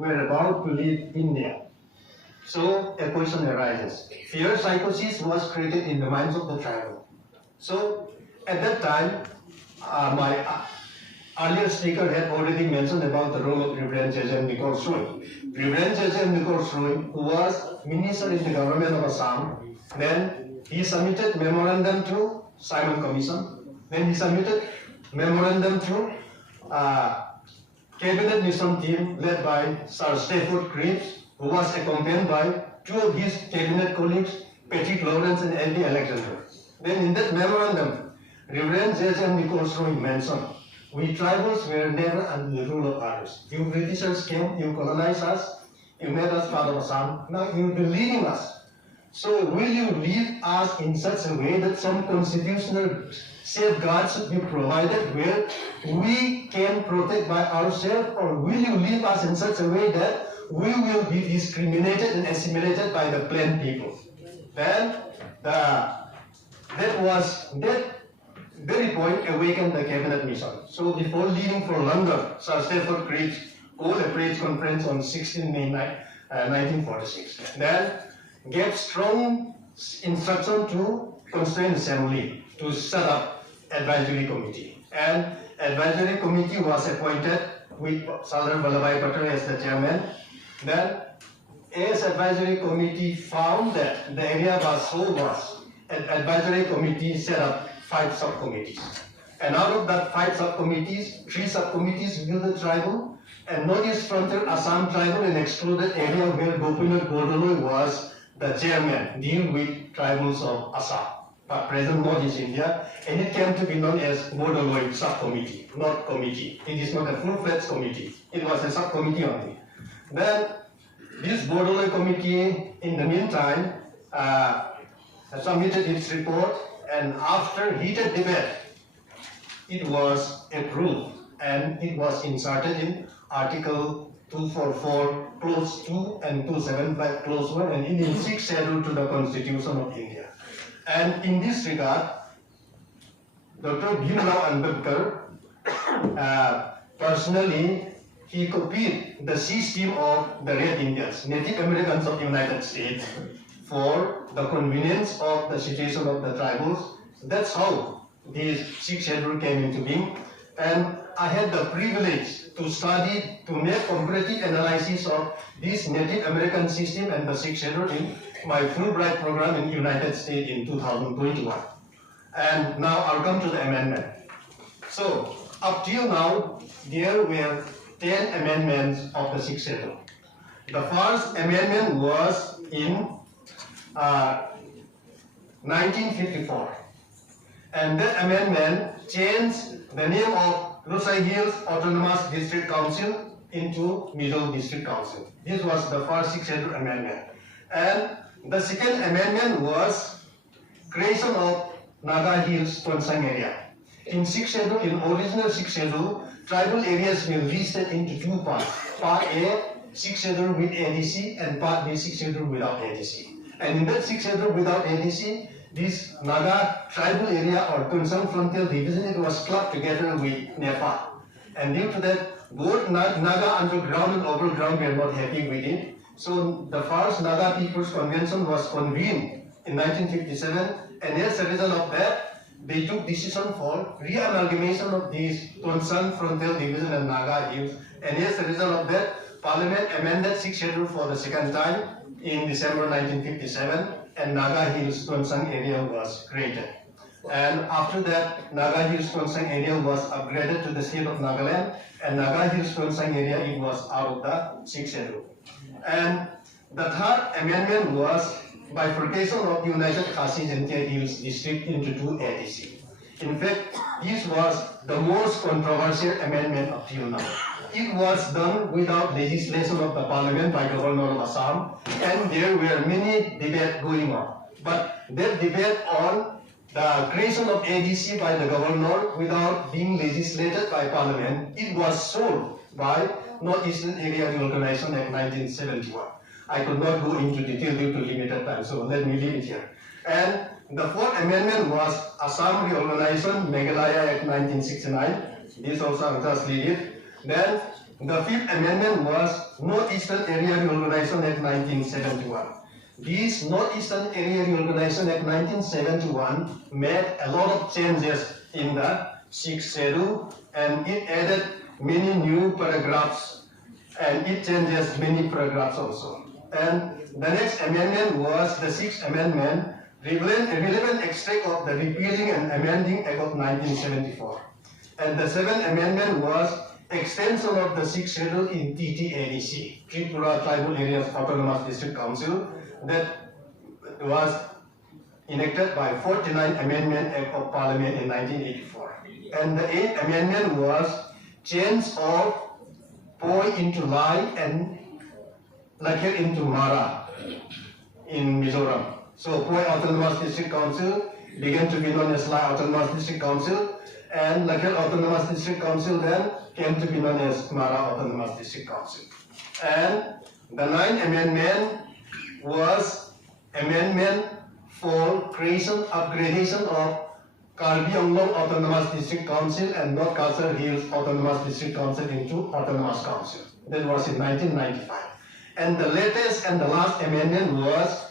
were about to leave India. So a question arises. Fear psychosis was created in the minds of the tribal. So at that time, my earlier speaker had already mentioned about the role of Reverend J.J. Nichols Roy. Reverend J.J. Nichols Roy, who was minister in the government of Assam, then he submitted memorandum to Simon Commission. Then he submitted memorandum to cabinet mission team led by Sir Stafford Cripps, who was accompanied by two of his cabinet colleagues, Patrick Lawrence and Andy Alexander. Then in that memorandum, Reverend J.J. Nichols Roy mentioned, we tribals were never under the rule of others. You Britishers came, you colonized us, you made us part of Assam, now you'll be leading us. So will you lead us in such a way that some constitutional safeguards should be provided where we can protect by ourselves, or will you leave us in such a way that we will be discriminated and assimilated by the plain people? Then that very point awakened the cabinet mission. So before leaving for London, Sir Stafford Cripps called a press conference on 16 May 1946. Then gave strong instruction to Constituent Assembly to set up advisory committee. And advisory committee was appointed with Sardar Vallabhbhai Patel as the chairman. Then as advisory committee found that the area was so vast, an advisory committee set up 5 subcommittees. And out of that 5 subcommittees, 3 subcommittees with the tribal and Northeast Frontier Assam tribal and excluded area where Gopinath Bordoloi was the chairman, deal with tribals of Assam, but present Northeast India, and it came to be known as Bordoloi subcommittee, not committee. It is not a full-fledged committee. It was a subcommittee only. Then this Bordoloi committee, in the meantime, submitted its report, and after heated debate, it was approved and it was inserted in Article 244 Clause 2 and 275 Clause 1 and in the 6th schedule to the Constitution of India. And in this regard, Dr. Bhimrao Ambedkar personally, he copied the system of the Red Indians, Native Americans of the United States, for the convenience of the situation of the tribals. That's how this 6th schedule came into being. And I had the privilege to study, to make comparative analysis of this Native American system and the 6th schedule in my Fulbright program in the United States in 2021. And now I'll come to the amendment. So, up till now, there were 10 amendments of the 6th schedule. The first amendment was in 1954. And that amendment changed the name of Lusai Hills Autonomous District Council into Mizo District Council. This was the first 6th schedule amendment. And the second amendment was creation of Naga Hills Tonsang area. In 6th schedule, in original 6th schedule, tribal areas were listed into 2 parts. Part A, 6th schedule with ADC, and Part B, 6th schedule without ADC. And in that 6th schedule without ADC, this Naga tribal area or Tonsang Frontier Division, it was clubbed together with Nepal. And due to that, both Naga underground and overground were not happy with it. So the first Naga People's Convention was convened in 1957, and as a result of that, they took decision for re-amalgamation of these Tonsang Frontier Division and Naga Hills. And as a result of that, Parliament amended 6th schedule for the second time in December 1957, and Naga Hills Tonsang area was created. And after that, Naga Hills Tonsang area was upgraded to the state of Nagaland, and Naga Hills Tonsang area, it was out of the 6th schedule. And the third amendment was bifurcation of United Khasi Gentian Hills district into 2 ADC. In fact, this was the most controversial amendment up till now. It was done without legislation of the parliament by Governor of Assam, and there were many debates going on. But that debate on the creation of ADC by the governor without being legislated by parliament, it was solved by Northeastern Area Reorganization Act 1971. I could not go into detail due to limited time, so let me leave it here. And the fourth amendment was Assam Reorganization Meghalaya Act 1969. This also I'll just leave it. Then The fifth amendment was Northeastern Area Reorganization Act 1971. This Northeastern Area Reorganization Act 1971 made a lot of changes in the sixth schedule, and it added many new paragraphs, and it changes many paragraphs also. And the next amendment was the sixth amendment, relevant extract of the Repealing and Amending Act of 1974. And the seventh amendment was extension of the sixth schedule in TTADC, Tripura Tribal Areas Autonomous District Council, that was enacted by 49th Amendment Act of Parliament in 1984. And the eighth amendment was change of Poi into Lai and Lakhet into Mara in Mizoram. So Poi Autonomous District Council began to be known as Lai Autonomous District Council, and Lakhet Autonomous District Council then came to be known as Mara Autonomous District Council. And the ninth amendment was amendment for creation, upgradation of Karbi Anglong Autonomous District Council and North Kasar Hills Autonomous District Council into Autonomous Council. That was in 1995. And the latest and the last amendment was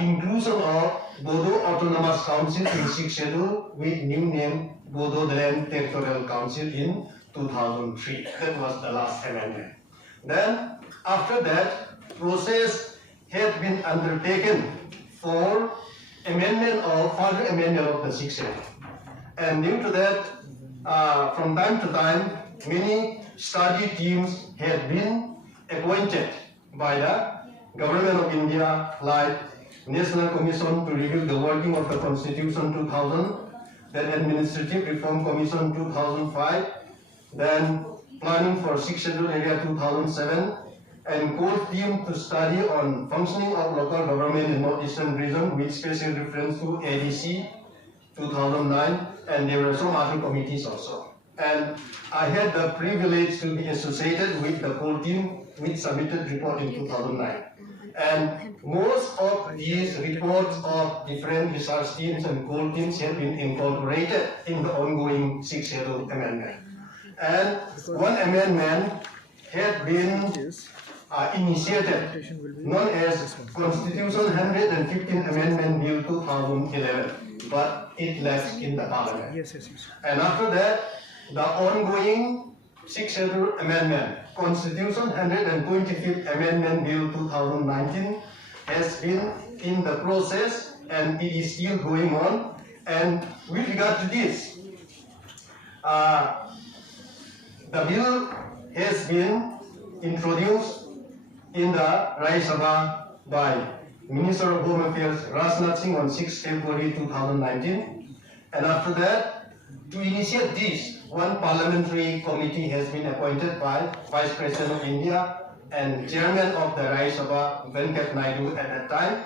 inclusion of Bodo Autonomous Council in sixth schedule with new name Bodo Land Territorial Council in 2003. That was the last amendment. Then after that, process had been undertaken for further amendment of the sixth schedule. And due to that, from time to time, many study teams had been appointed by the Government of India, like National Commission to Review the Working of the Constitution 2000, then Administrative Reform Commission 2005, then Planning for Sixth Schedule Area 2007, and core team to study on functioning of local government in Northeastern region with special reference to ADC 2009, and there were some other committees also. And I had the privilege to be associated with the core team which submitted report in 2009. And most of these reports of different research teams and core teams have been incorporated in the ongoing sixth schedule amendment. And one amendment had been initiated, known as Constitution 115 Amendment Bill 2011, but it left in the Parliament. And after that, the ongoing sixth schedule amendment, Constitution 125th Amendment Bill 2019, has been in the process and it is still going on. And with regard to this, the bill has been introduced in the Rajya Sabha by Minister of Home Affairs Rajnath Singh on 6 February 2019. And after that, to initiate this, one parliamentary committee has been appointed by Vice President of India and Chairman of the Rajya Sabha, Venkat Naidu at that time,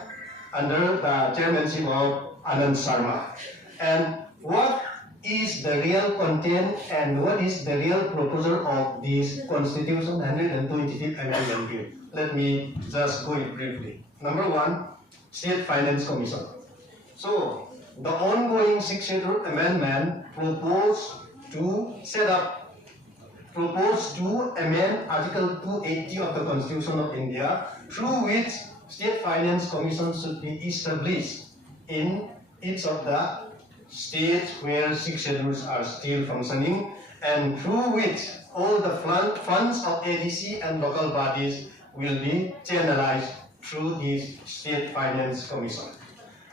under the chairmanship of Anand Sharma. And what is the real content and what is the real proposal of this Constitution 125th Amendment Bill? Let me just go it briefly. Number one, State Finance Commission. So, the ongoing sixth schedule amendment proposed to amend Article 280 of the Constitution of India, through which State Finance Commission should be established in each of the states where six schedules are still functioning, and through which all the funds of ADC and local bodies will be channelized through this State Finance Commission.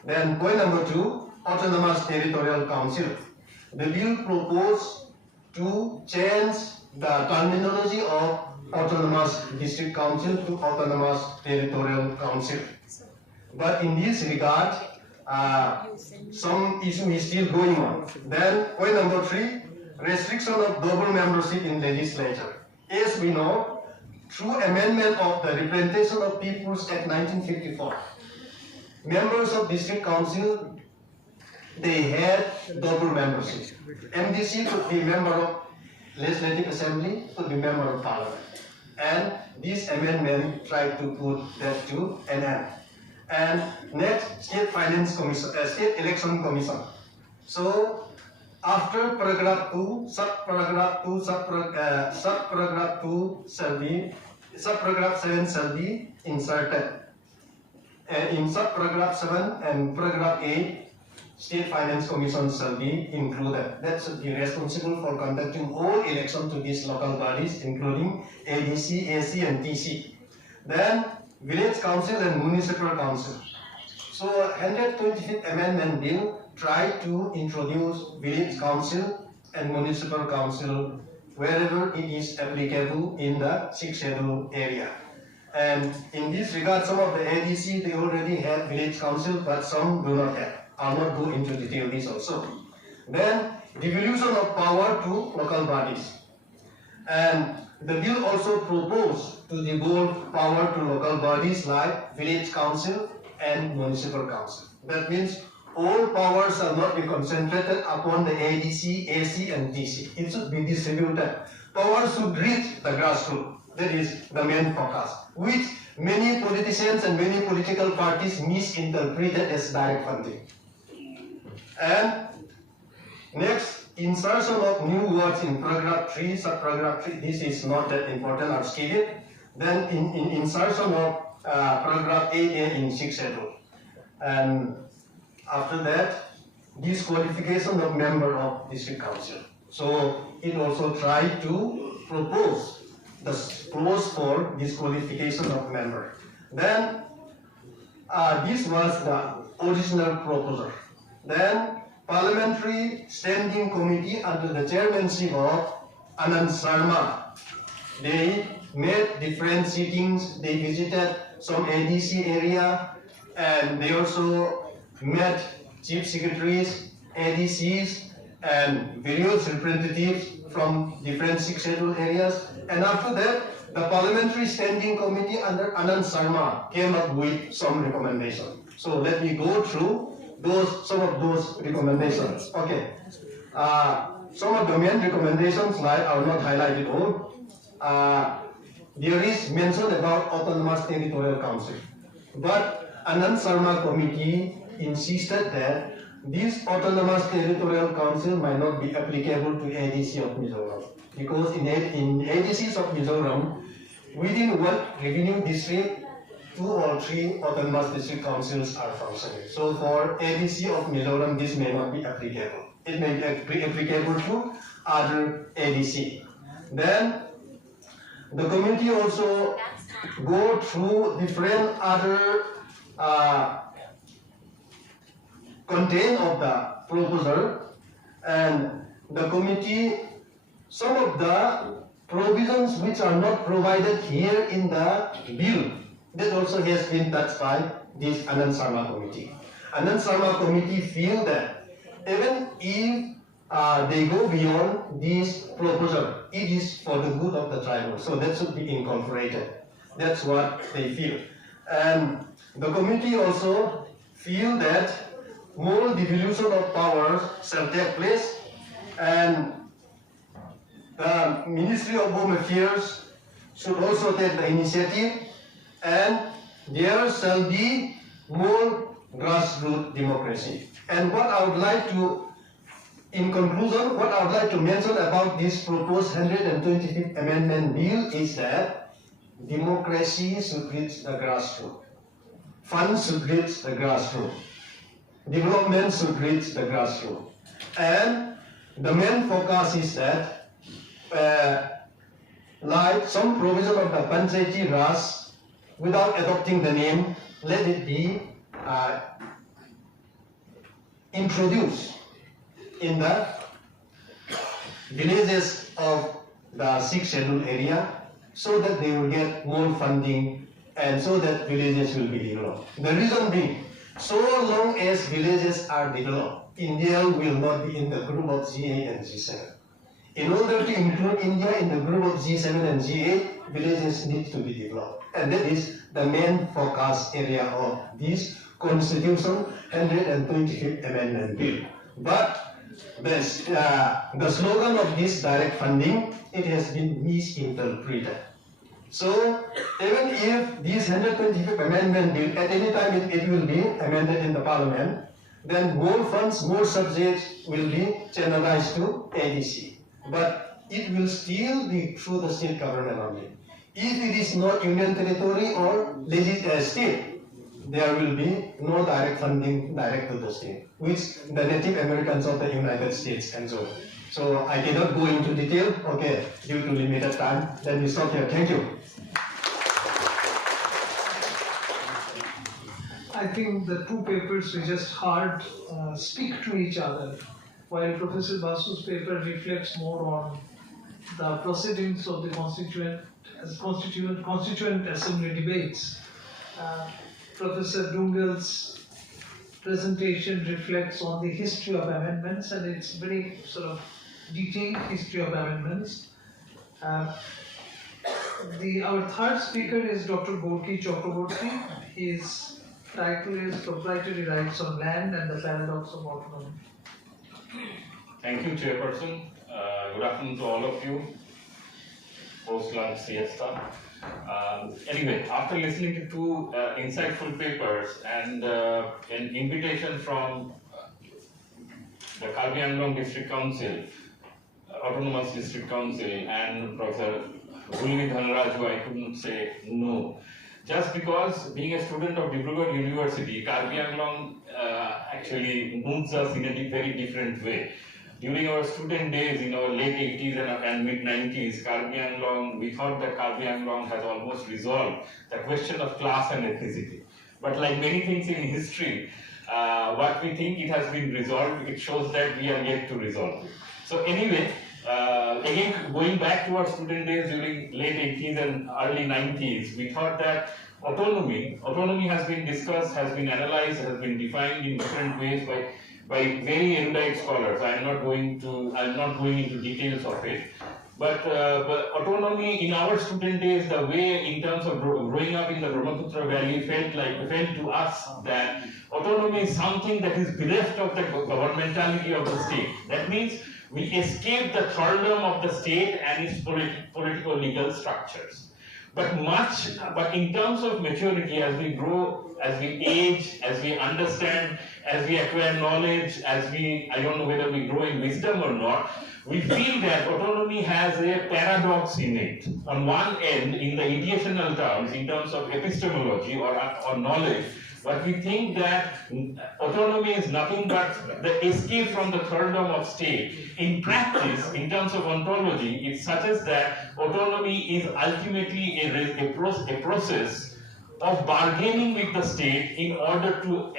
Then point number two, Autonomous Territorial Council. The bill proposed to change the terminology of Autonomous District Council to Autonomous Territorial Council. But in this regard, some issue is still going on. Then point number three, restriction of double membership in legislature. As we know, through amendment of the Representation of Peoples Act 1954, members of district council, they had double membership. MDC could be member of Legislative Assembly, could be member of Parliament. And this amendment tried to put that to an end. And next, State Finance Commission, State Election Commission. So after paragraph 2, subparagraph 2 shall be, subparagraph 7 shall be inserted. And in subparagraph 7 and paragraph 8, State Finance Commission shall be included. That should be responsible for conducting all elections to these local bodies, including ADC, AC, and TC. Then Village Council and Municipal Council. So 125th Amendment Bill tried to introduce Village Council and Municipal Council wherever it is applicable in the 6th schedule area. And in this regard, some of the ADC, they already have Village Council, but some do not have. I'll not go into detail this also. Then devolution of power to local bodies. And the bill also proposed to devolve power to local bodies like Village Council and Municipal Council. That means all powers are not be concentrated upon the ADC, AC, and TC. It should be distributed. Power should reach the grassroots. That is the main focus, which many politicians and many political parties misinterpreted as direct funding. And next, insertion of new words in paragraph 3, subparagraph 3. This is not that important, I'll skip it. Then in insertion of paragraph 8A in 6th schedule. And after that, disqualification of member of district council. So it also tried to propose the clause for disqualification of member. Then this was the original proposal. Then Parliamentary Standing Committee under the chairmanship of Anand Sharma. They made different sittings. They visited some ADC area, and they also met chief secretaries, ADCs, and various representatives from different 6th schedule areas. And after that, the Parliamentary Standing Committee under Anand Sharma came up with some recommendations. So let me go through some of those recommendations. Okay. Some of the main recommendations, like I will not highlight it all. There is mention about Autonomous Territorial Council, but Anand Sharma Committee insisted that this Autonomous Territorial Council might not be applicable to ADC of Mizoram, because in ADCs of Mizoram, within one revenue district, 2 or 3 autonomous district councils are functioning. So for ADC of Mizoram, this may not be applicable. It may be applicable to other ADC. Then the committee also go through different other content of the proposal, and the committee, some of the provisions which are not provided here in the bill, that also has been touched by this Anand Sharma Committee. Anand Sharma Committee feel that even if they go beyond this proposal, it is for the good of the tribal, so that should be incorporated. That's what they feel. And the committee also feel that more devolution of powers shall take place, and the Ministry of Home Affairs should also take the initiative, and there shall be more grassroots democracy. And what I would like to, in conclusion, what I would like to mention about this proposed 125th Amendment Bill is that democracy should reach the grassroots. Funds should reach the grassroots. Development should reach the grassroots. And the main focus is that, like some provision of the Panchayati Raj, without adopting the name, let it be introduced in the villages of the 6th schedule area, so that they will get more funding and so that villages will be developed. The reason being, so long as villages are developed, India will not be in the group of G8 and G7. In order to include India in the group of G7 and G8, villages need to be developed. And that is the main focus area of this Constitution 125th Amendment Bill. But the slogan of this direct funding, it has been misinterpreted. So even if this 125th Amendment Bill, at any time it will be amended in the Parliament, then more funds, more subjects will be channelized to ADC. But it will still be through the state government only. If it is not union territory or state, there will be no direct funding direct to the state, which the Native Americans of the United States enjoy. So I cannot go into detail, okay, due to limited time. Let me stop here. Thank you. I think the two papers we just heard speak to each other. While Professor Basu's paper reflects more on the proceedings of the Constituent Assembly debates, Professor Dungal's presentation reflects on the history of amendments, and it's very sort of detailed history of amendments. Our third speaker is Dr. Gorky Chakraborty. His title is Proprietary Rights on Land and the Paradox of Autonomy. Thank you, Chairperson. Good afternoon to all of you. Post-lunch siesta. Anyway, after listening to two insightful papers and an invitation from the Karbi Anglong District Council, Autonomous District Council, and Professor Gulmi Dhanraj, who I couldn't say no. Just because being a student of Dibrugarh University, Karbi Anglong actually moves us in a very different way. During our student days in our late 80s and mid 90s, Karbi Anglong, we thought that Karbi Anglong has almost resolved the question of class and ethnicity. But like many things in history, what we think it has been resolved, it shows that we are yet to resolve it. So anyway, again, going back to our student days during late 80s and early 90s, we thought that autonomy has been discussed, has been analyzed, has been defined in different ways by very erudite scholars. I'm not going into details of it. But autonomy in our student days, the way in terms of growing up in the Brahmaputra Valley felt to us that autonomy is something that is bereft of the governmentality of the state. That means we escape the thraldom of the state and its political legal structures. But in terms of maturity, as we grow, as we age, as we understand, as we acquire knowledge, I don't know whether we grow in wisdom or not, we feel that autonomy has a paradox in it. On one end, in the ideational terms, in terms of epistemology or knowledge, but we think that autonomy is nothing but the escape from the thraldom of state. In practice, in terms of ontology, it suggests that autonomy is ultimately a process of bargaining with the state in order to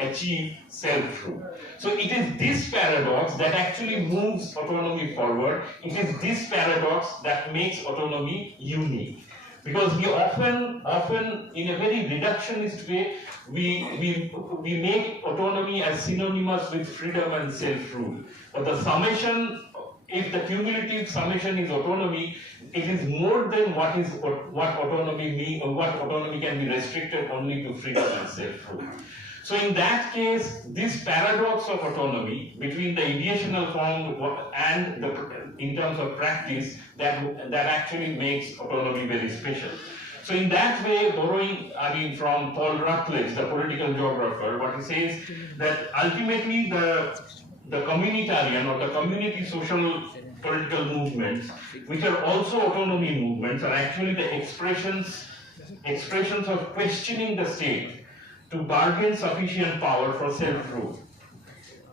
achieve self-rule. So it is this paradox that actually moves autonomy forward. It is this paradox that makes autonomy unique. Because we often in a very reductionist way, we make autonomy as synonymous with freedom and self-rule. But the summation, if the cumulative summation is autonomy, it is more than what autonomy means, or what autonomy can be restricted only to freedom and self-rule. So in that case, this paradox of autonomy between the ideational form and in terms of practice, that actually makes autonomy very special. So in that way, borrowing, from Paul Routledge, the political geographer, what he says that ultimately the communitarian or the community social political movements, which are also autonomy movements, are actually the expressions of questioning the state to bargain sufficient power for self-rule.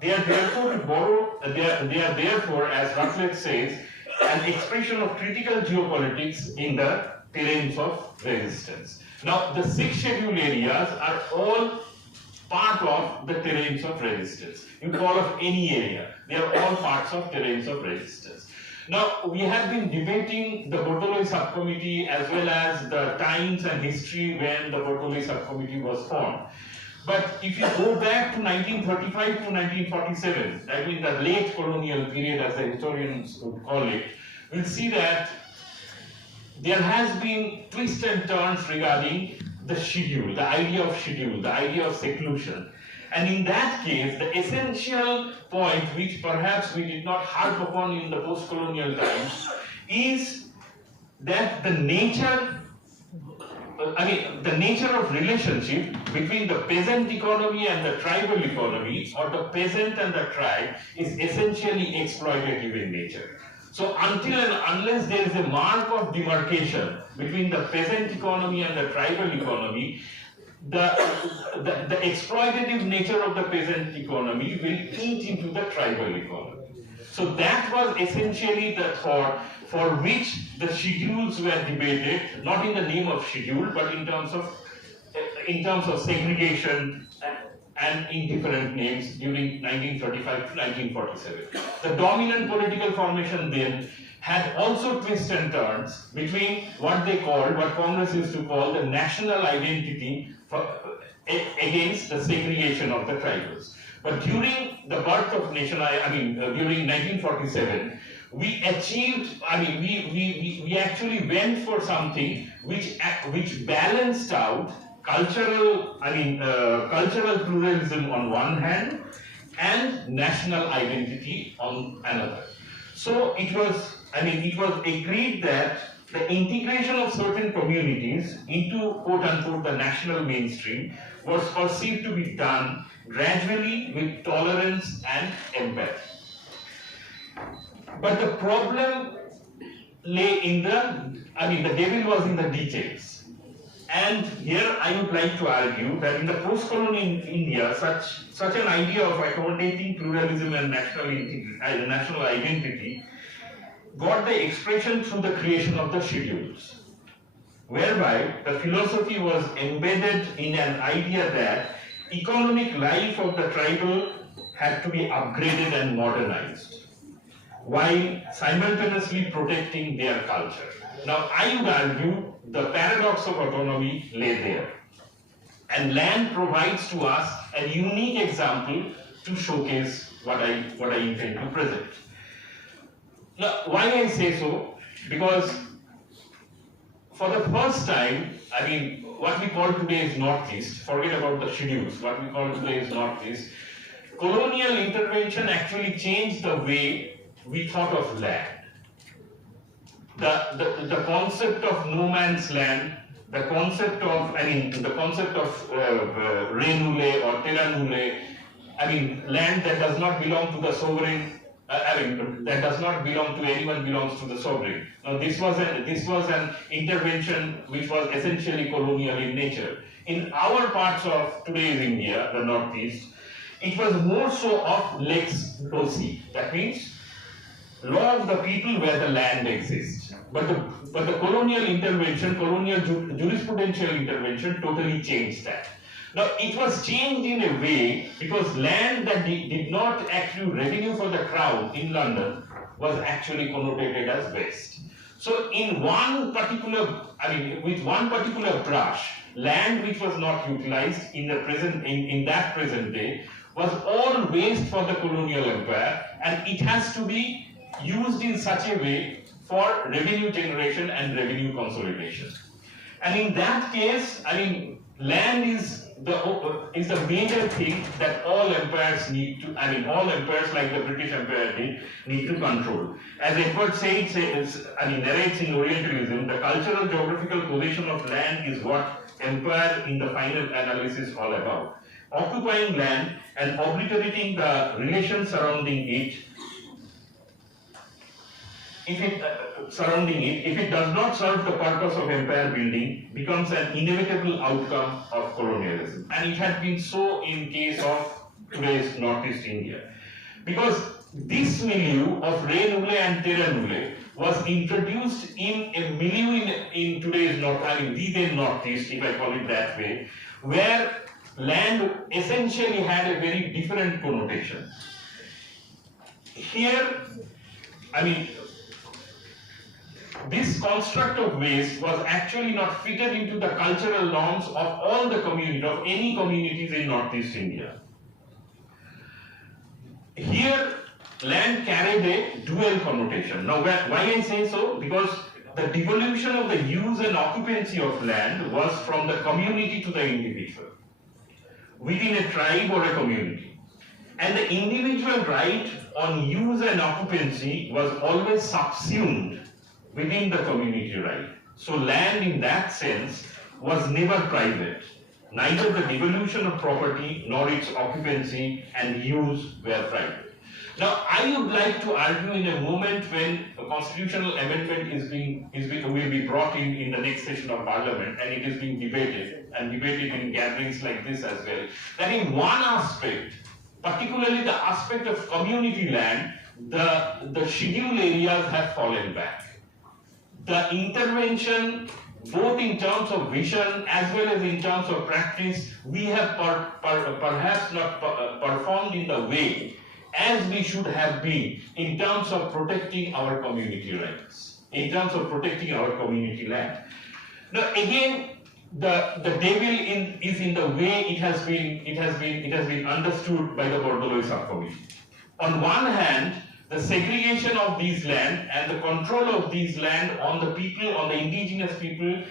They are therefore, as Routledge says, an expression of critical geopolitics in the terrains of resistance. Now, the 6 scheduled areas are all part of the terrains of resistance. You call of any area, they are all parts of terrains of resistance. Now, we have been debating the Bortoloi subcommittee as well as the times and history when the Bortoloi subcommittee was formed. But if you go back to 1935 to 1947, that means the late colonial period as the historians would call it, we'll see that there has been twists and turns regarding the schedule, the idea of seclusion. And in that case, the essential point which perhaps we did not harp upon in the post-colonial times is that the nature the nature of relationship between the peasant economy and the tribal economy, or the peasant and the tribe, is essentially exploitative in nature. So until and unless there is a mark of demarcation between the peasant economy and the tribal economy, the exploitative nature of the peasant economy will eat into the tribal economy. So that was essentially the thought for which the schedules were debated, not in the name of schedule, but in terms of segregation and in different names during 1935 to 1947. The dominant political formation then had also twists and turns between what Congress used to call the national identity against the segregation of the tribals. But during the birth of during 1947, we achieved, we actually went for something which balanced out cultural pluralism on one hand and national identity on another. So it was agreed that the integration of certain communities into quote unquote the national mainstream was perceived to be done gradually with tolerance and empathy. But the problem lay in the devil was in the details. And here I would like to argue that in the post-colonial India, such an idea of accommodating pluralism and national identity got the expression through the creation of the schedules, whereby the philosophy was embedded in an idea that economic life of the tribal had to be upgraded and modernized, while simultaneously protecting their culture. Now, I would argue the paradox of autonomy lay there. And land provides to us a unique example to showcase what I intend to present. Now, why I say so? Because for the first time, what we call today is Northeast, forget about the schedules, what we call today is Northeast, colonial intervention actually changed the way we thought of land. The concept of no man's land, the concept of renule or terra nule, land that does not belong to the sovereign, that does not belong to anyone, belongs to the sovereign. Now this was an intervention which was essentially colonial in nature. In our parts of today's India, the Northeast, it was more so of lex loci. That means law of the people where the land exists. But the colonial intervention, colonial jurisprudential intervention totally changed that. Now, it was changed in a way because land that did not accrue revenue for the crown in London was actually connotated as waste. So, in one particular, with one particular brush, land which was not utilized in that present day was all waste for the colonial empire, and it has to be used in such a way for revenue generation and revenue consolidation. And in that case, land is the major thing that all empires need to, all empires like the British Empire did, need to control. As Edward Said narrates in Orientalism, the cultural geographical position of land is what empire in the final analysis is all about. Occupying land and obliterating the relations surrounding it, if it does not serve the purpose of empire building, becomes an inevitable outcome of colonialism. And it had been so in case of today's Northeast India. Because this milieu of re nule and terra nule was introduced in a milieu in today's Northeast, if I call it that way, where land essentially had a very different connotation. Here, this construct of waste was actually not fitted into the cultural norms of all the communities, of any communities in Northeast India. Here, land carried a dual connotation. Now, why I say so? Because the devolution of the use and occupancy of land was from the community to the individual, within a tribe or a community. And the individual right on use and occupancy was always subsumed within the community right. So land in that sense was never private. Neither the devolution of property nor its occupancy and use were private. Now, I would like to argue in a moment when a constitutional amendment will be brought in the next session of Parliament, and it is being debated in gatherings like this as well, that in one aspect, particularly the aspect of community land, the scheduled areas have fallen back. The intervention, both in terms of vision as well as in terms of practice, we have perhaps not performed in the way as we should have been in terms of protecting our community rights, in terms of protecting our community land. Now again, the devil is in the way it has been understood by the Bordoloi subcommittee. On one hand, the segregation of these land and the control of these land on the people, on the indigenous people,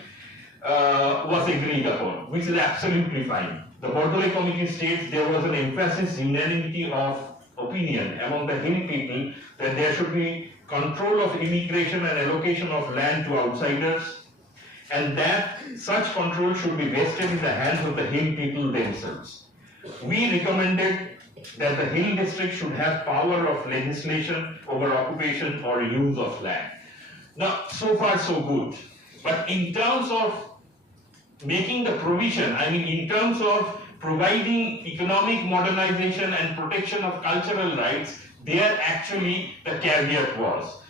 was agreed upon, which is absolutely fine. The Bordoloi committee states there was an emphasis, unanimity of opinion among the hill people that there should be control of immigration and allocation of land to outsiders, and that such control should be vested in the hands of the hill people themselves. We recommended that the hill district should have power of legislation over occupation or use of land. Now, so far so good. But in terms of making the provision, in terms of providing economic modernization and protection of cultural rights, there actually the caveat was.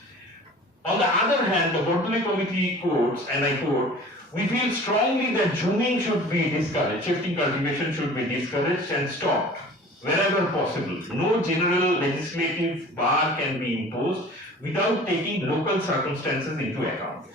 On the other hand, the Bordoloi committee quotes, and I quote, "We feel strongly that zooming should be discouraged, shifting cultivation should be discouraged and stopped wherever possible. No general legislative bar can be imposed without taking local circumstances into account."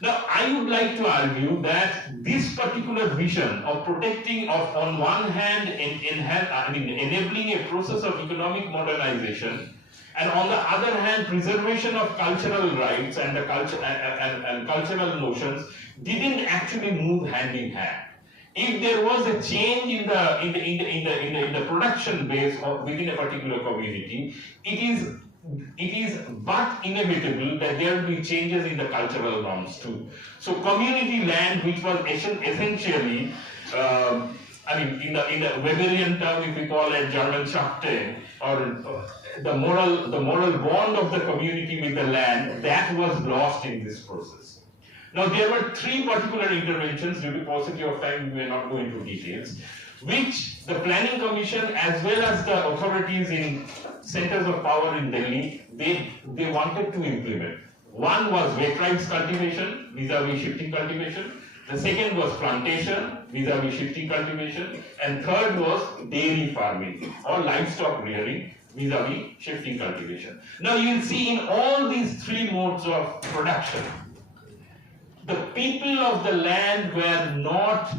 Now, I would like to argue that this particular vision of protecting, on one hand, enabling a process of economic modernization, and on the other hand, preservation of cultural rights and the cultural notions, didn't actually move hand in hand. If there was a change in the production base within a particular community, it is but inevitable that there will be changes in the cultural norms too. So community land, which was essentially, in the Weberian term, if we call it German Schachten, or the moral bond of the community with the land, that was lost in this process. Now there were three particular interventions. Due to paucity of time, we will not go into details, which the Planning Commission as well as the authorities in centers of power in Delhi, they wanted to implement. One was wet rice cultivation vis-a-vis shifting cultivation. The second was plantation vis-a-vis shifting cultivation. And third was dairy farming or livestock rearing vis-a-vis shifting cultivation. Now you will see in all these three modes of production, the people of the land were not,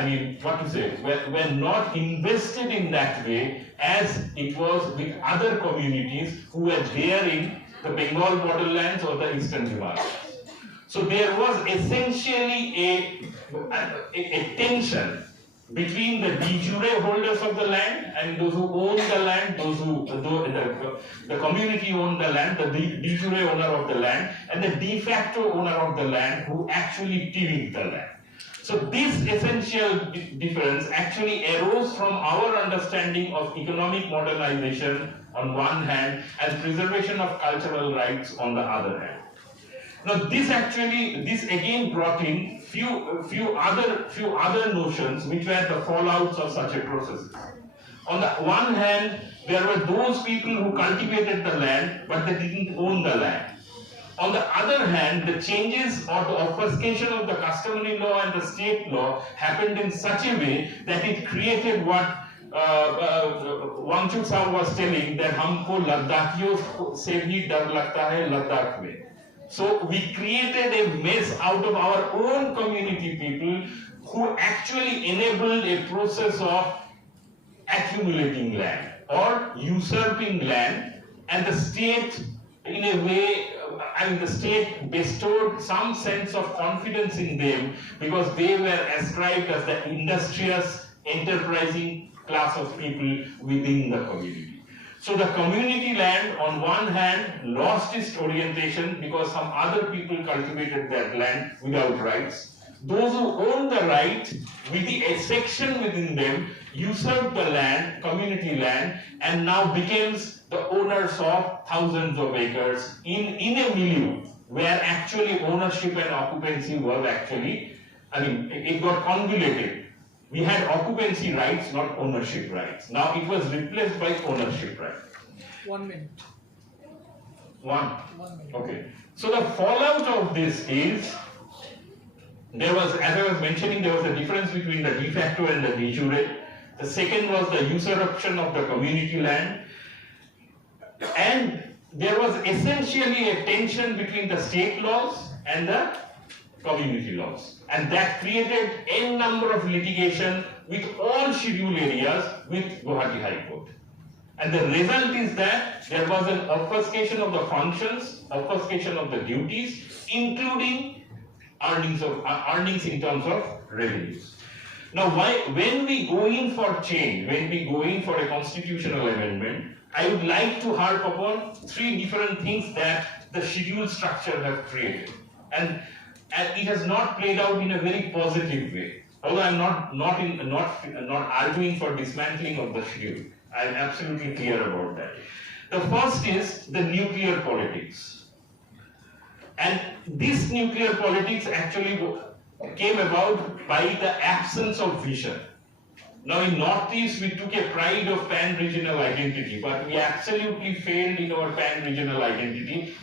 were not invested in that way as it was with other communities who were there in the Bengal borderlands or the eastern Himalayas. So there was essentially a tension between the de jure holders of the land and those who own the land, the community owned the land, the de jure owner of the land, and the de facto owner of the land who actually tilled the land. So this essential difference actually arose from our understanding of economic modernization on one hand and preservation of cultural rights on the other hand. Now this again brought in few other notions which were the fallouts of such a process. On the one hand, there were those people who cultivated the land but they didn't own the land. On the other hand, the changes or the obfuscation of the customary law and the state law happened in such a way that it created what Wangchuk Sahib was telling, that हमको लद्दाखियों से भी डर लगता है लद्दाख में. So we created a mess out of our own community people who actually enabled a process of accumulating land or usurping land, and the state, in a way, the state bestowed some sense of confidence in them because they were ascribed as the industrious, enterprising class of people within the community. So the community land on one hand lost its orientation because some other people cultivated that land without rights. those who own the right, with a section within them, usurp the land, community land, and now becomes the owners of thousands of acres in a milieu where actually ownership and occupancy were actually, it got convoluted. We had occupancy rights, not ownership rights. Now it was replaced by ownership rights. 1 minute. One. 1 minute. Okay. So the fallout of this is, there was, as I was mentioning, there was a difference between the de facto and the de jure. The second was the usurpation of the community land. And there was essentially a tension between the state laws and the community laws. And that created a number of litigation with all scheduled areas with Guwahati High Court. And the result is that there was an obfuscation of the functions, obfuscation of the duties, including earnings in terms of revenues. Now, when we go in for change, when we go in for a constitutional amendment, I would like to harp upon three different things that the schedule structure has created. And it has not played out in a very positive way. Although I'm not arguing for dismantling of the schedule. I'm absolutely clear about that. The first is the nuclear politics. And this nuclear politics actually came about by the absence of vision. Now in Northeast, we took a pride of pan-regional identity, but we absolutely failed in our pan-regional identity.